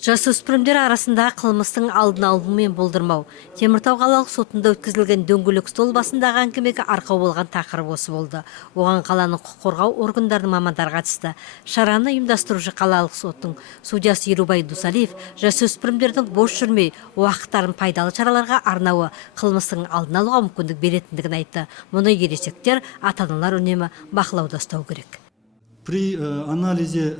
Жасөспірімдер арасындағы қылмыстың алдын алу мен болдырмау. Теміртау қалалық сотында өткізілген дөңгелек стол басындағы әңгімеге арқау болған тақырып осы болды. Оған қаланың құқық қорғау органдарының мамандары қатысты. Шараны ұйымдастырушы қалалық соттың судьясы Ерубай Дусалиев жасөспірімдердің бос жүрмей, уақыттарын пайдалы шараларға арнауы қылмыстың алдын алуға мүмкіндік беретіндігін айтты. Мұны ересектер, ата-аналар үнемі бақылауда ұстау керек. При анализе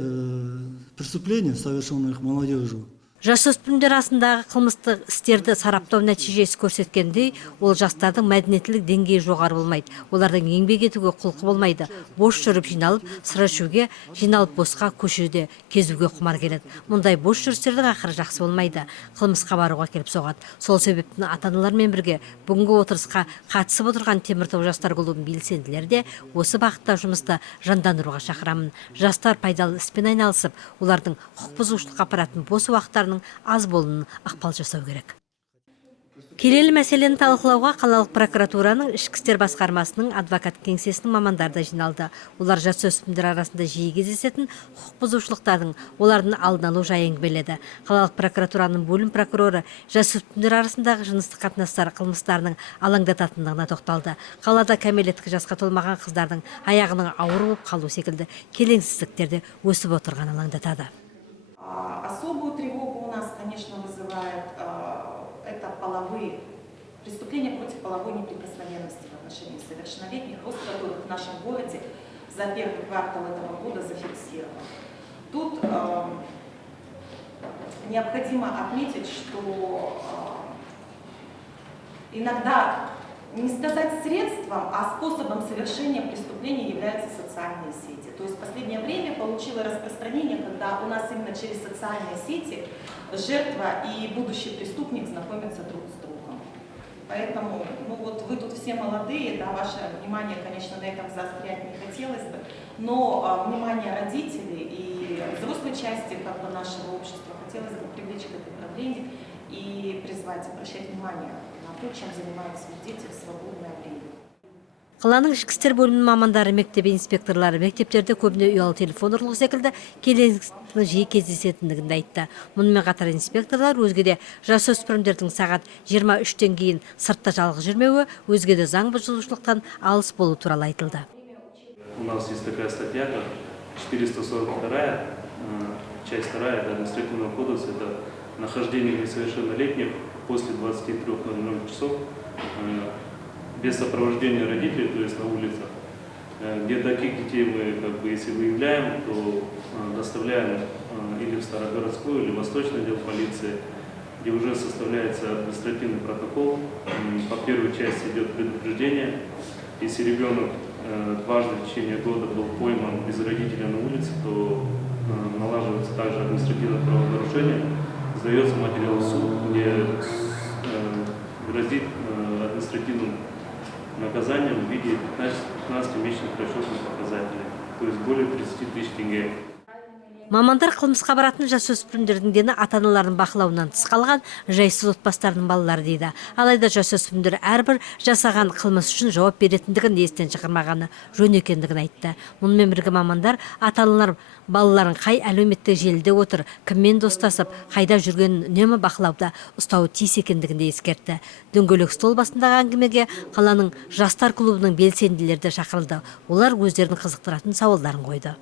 преступлений, совершенных молодежью, Жасөспірімдер арасындағы қылмыстық істерді сараптау нәтижесі көрсеткендей, ол жастардың мәдениеттілік деңгейі жоғары болмайды. Олардың еңбек етуге құлқы болмайды. Бос жүріп жиналып, сыра ішуге, жиналып босқа көшеде кезуге құмар келеді. Мұндай бос жүрістердің ақыры жақсы болмайды. Қылмысқа баруға келіп соғады. Сол себептен ата-аналармен бірге бүгінгі отырысқа қатысып отырған Теміртау жастар клубының белсенділері де осы бағытта жұмысты жандандыруға шақырамын. Жастар пайдалы іспен айналысып, олардың құқық бұзушылық аппаратын бос уақыттарын аз болуын ықпал жасау керек. Келелі мәселені талқылауға қалалық прокуратураның ішкі істер басқармасының адвокат кеңсесінің мамандары да жиналды. Олар жасөспірімдер арасында жиі кездесетін құқық бұзушылықтардың, олардың алдын алу жайын әңгімеледі. Қалалық прокуратураның бөлім прокуроры жасөспірімдер арасындағы жыныстық қатынастар қылмыстарының алаңдататындығына тоқталды. Қалада кәмелеттік жасқа толмаған қыздардың аяғының ауыр болып қалу секілді келеңсіздіктер де өсіп отырғаны алаңдатады. Особую тревогу у нас, конечно, вызывает это преступления против половой неприкосновенности в отношении совершеннолетних, рост которых в нашем городе за первый квартал этого года зафиксирован. Тут необходимо отметить, что иногда не сказать средством, а способом совершения преступления являются социальные сети. То есть в последнее время получило распространение, когда у нас именно через социальные сети жертва и будущий преступник знакомятся друг с другом. Поэтому, вы тут все молодые, да, ваше внимание, конечно, на этом заострять не хотелось бы, но внимание родителей и взрослой части нашего общества хотелось бы привлечь к этой проблеме и призвать обращать внимание на то, чем занимаются дети в свободное время. Қаланың ішкі істер бөлімінің мамандары, мектеп инспекторлары мектептерде көбіне ұялы телефон ұрлығы секілді келеңсіздіктің жиі кездесетіндігін айтты. Мұнымен қатар инспекторлар өзге де жасөспірімдердің сағат 23-тен кейін сыртта жалғыз жүрмеуі, өзге де заң бұзушылықтан алыс болу туралы айтылды. У нас есть такая статья, как 442, часть 2 административного кодекса, это нахождение несовершеннолетних после 23:00 часов без сопровождения родителей, то есть на улицах. Где таких детей мы, если выявляем, то доставляем или в Старогородскую, или в Восточный отдел полиции, где уже составляется административный протокол. По первой части идет предупреждение. Если ребенок дважды в течение года был пойман без родителя на улице, то налаживается также административное правонарушение, сдается материал в суд, где грозит административным наказанием в виде 15-месячных расчетных показателей, то есть более 30 тысяч тенге. Мамандар қылмысқа баратын жасөспірімдердің дені ата-аналардың бақылауынан тыс қалған жайсыз отбасылардың балалары дейді. Алайда жасөспірімдер әрбір жасаған қылмыс үшін жауап беретіндігін естен шығармағаны жөн екендігін айтты. Мұнымен бірге мамандар ата-аналар балаларын қай әлеуметтік желіде отыр, кіммен достасып, қайда жүргенін үнемі бақылауда ұстауы тиіс екендігін де ескертті. Дөңгелек стол басындағы әңгімеге қаланың жастар клубының белсенділері де шақырылды. Олар өздерінің қызықтыратын сауалдарын қойды.